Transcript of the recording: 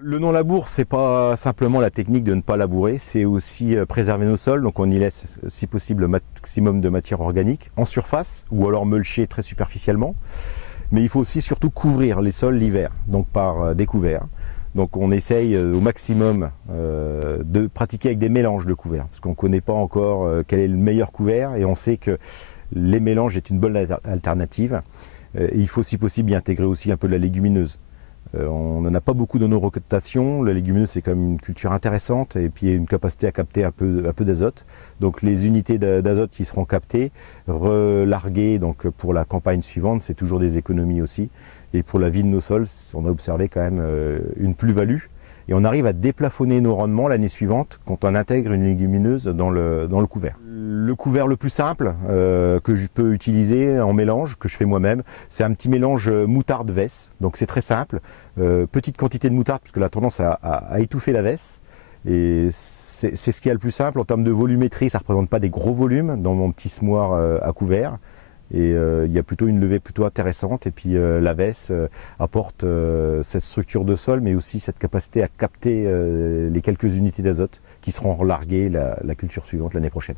Le non-labour, c'est pas simplement la technique de ne pas labourer, c'est aussi préserver nos sols. Donc on y laisse, si possible, le maximum de matière organique en surface ou alors mulcher très superficiellement. Mais il faut aussi surtout couvrir les sols l'hiver, donc par des couverts. Donc on essaye au maximum de pratiquer avec des mélanges de couverts, parce qu'on ne connaît pas encore quel est le meilleur couvert et on sait que les mélanges est une bonne alternative. Il faut si possible y intégrer aussi un peu de la légumineuse. On n'en a pas beaucoup dans nos rotations. La légumineuse, c'est quand même une culture intéressante et puis il y a une capacité à capter un peu d'azote. Donc les unités d'azote qui seront captées, relarguées donc pour la campagne suivante, c'est toujours des économies aussi. Et pour la vie de nos sols, on a observé quand même une plus-value. Et on arrive à déplafonner nos rendements l'année suivante quand on intègre une légumineuse dans le couvert. Le couvert le plus simple que je peux utiliser en mélange, que je fais moi-même, c'est un petit mélange moutarde-vesse. Donc c'est très simple. Petite quantité de moutarde, parce que la tendance à étouffer la vesse. Et c'est ce qui est le plus simple. En termes de volumétrie, ça ne représente pas des gros volumes dans mon petit semoir à couvert. Et il y a plutôt une levée plutôt intéressante et puis la vesse apporte cette structure de sol mais aussi cette capacité à capter les quelques unités d'azote qui seront relarguées la culture suivante l'année prochaine.